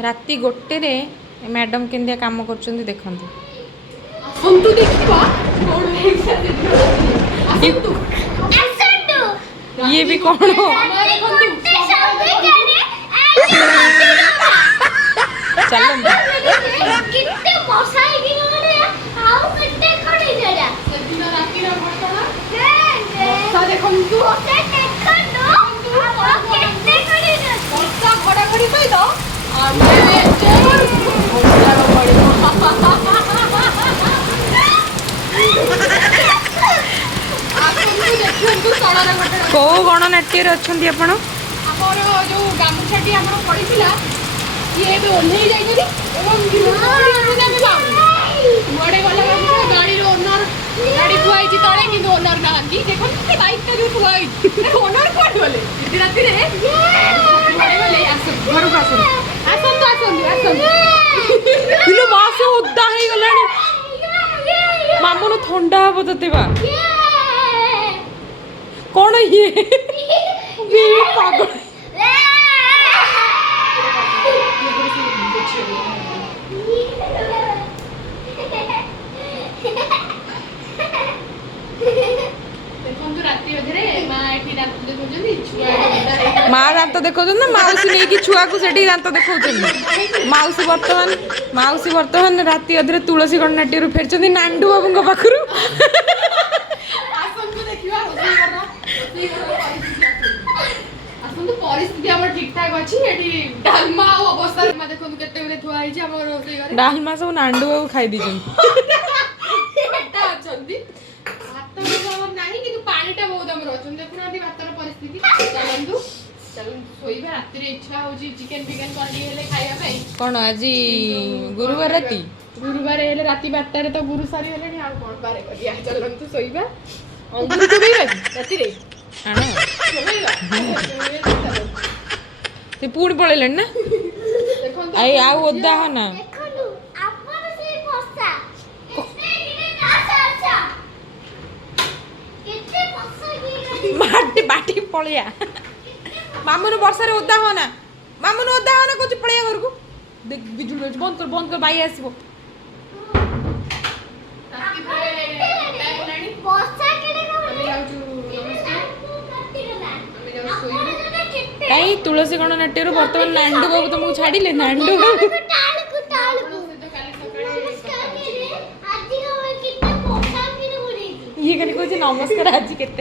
राति गोटे रे मैडम केंदिया काम करछन्ती देखंतु हम तो देखिबा ये भी कौन हो चलो कितने मसाई की नोरे आउ कितने खड़ी जरा सेदिन राति रे घटना मसा देखम तू ओते देखो तो कितने खड़ी जरा ବର୍ଷା ଘଡଘଡି ସହିତ ଆମେ ଚେୟାର ଘୋଷାର ପଡିବ ଦେଖନ୍ତୁ ତଳର ଘଟଣା को गणनाट्य रे अछंती आपण ଆମର ଯୋଉ ଗାମୁଛାଟି ଆମର ପଡିଥିଲା ସିଏ ଏବେ ଓହ୍ଲେଇ ଯାଇଛନ୍ତି ଏବଂ ଆମେ କୁଆଡେ ଗଲା ଗାମୁଛା ଗାଡିର ଓନର ଗାଡି ଥୁଆ ହେଇଛି ତଳେ କିନ୍ତୁ ଓନର ନାହାନ୍ତି ଦେଖନ୍ତୁ ସେ ବାଇକଟା ଯୋଉ ଥୁଆ ହେଇଛି ଓନର କୁଆଡେ ଗଲେ ଦିଦି ରାତିରେ କୁଆଡେ ଗଲେ ଆସନ୍ତୁ ଘରକୁ ଆସନ୍ତୁ ଆସନ୍ତୁ ଆସନ୍ତୁ इलो मासे ओद्दा हे गलानी मामनो ठंडा हबो ततेबा कौन ये बी पागल ଦେଖନ୍ତୁ ରାତି ଅଧରେ ମା ଏଠି ରାତି ଦେଖୁଛନ୍ତି ଛୁଆ माँ दांत देखो ना माउसी नहीं कि छुआ को सेठी दांत देखो माउसी वर्तमान राति अधरे तुलसी गणनाट्य रु फेरचंदी नांडू बाबूଙ୍କ पाखरु ଆସନ୍ତୁ ଦେଖିବା ରୋଷେଇ ଘର ପରିସ୍ଥିତି ଆସନ୍ତୁ ପରିସ୍ଥିତି ଆମର ଠିକ ଠାକ ଅଛି ଏଠି ଡାଲମା ଆଉ ଅବସ୍ଥା ମା ଦେଖନ୍ତୁ କେତେ ଗୁରେ ଥୁଆ ହେଇଛି ଆମ ରୋଷେଇ ଘରେ डालमा सब नांडू बाबू खाई दीजन ଏଟା ଅଛନ୍ତି ଭାତ ଆମର ନାହିଁ କିନ୍ତୁ ପାଣିଟା ବହୁତ ଆମର ଅଛନ୍ତି ଦେଖୁନାହାନ୍ତି ଭାତର ପରିସ୍ଥିତି ଚାଲନ୍ତୁ ଶୋଇବା ରାତିରେ ଇଚ୍ଛା ହଉଛି ଚିକେନ ଫିକେନ କଲି ହେଲେ ଖାଇବା ପାଇଁ कौन आज गुरुवार राति ଗୁରୁବାର ହେଲେ ରାତି 12ଟାରେ ତ ଗୁରୁ ସାରି ହେଲେଣି ଆଉ କଣ ବାରେ କରିବା ଚାଲନ୍ତୁ ଶୋଇବା ଅଙ୍ଗୁର ଚୋବେଇବା କି ରାତିରେ आण ଚୋବେଇବା से पुणी पळेलन ना ଦେଖନ୍ତୁ आई आउ ओद्दा हो ना देखनु अपन से मसा कितने आसा आसा कितने मसा की माटी बाटी पळिया मामुनु वर्षा रे ओद्दा हो ना मामुनु ओद्दा हो ना कुछ पळिया घर को देख बिजुली बंद कर बाई आसीबो ରାତି ପ୍ରାୟ ଟାଇମ୍ ହେଲାଣି मसा केडे ଆମେ ଯାଉଛୁ ନମସ୍କାର ଆମେ ଯାଉଛୁ ଶୋଇବୁ काई तुलसी गणनाट्य रु वर्तमान नांडू बाबू तुमको छाडिले नांडू बाबू टाळकु टाळकु ସହିତ କାଲି ସକାଳେ नमस्कार केडे आज को कितने मसा की नोरे ये कनी कहछि नमस्कार आज केते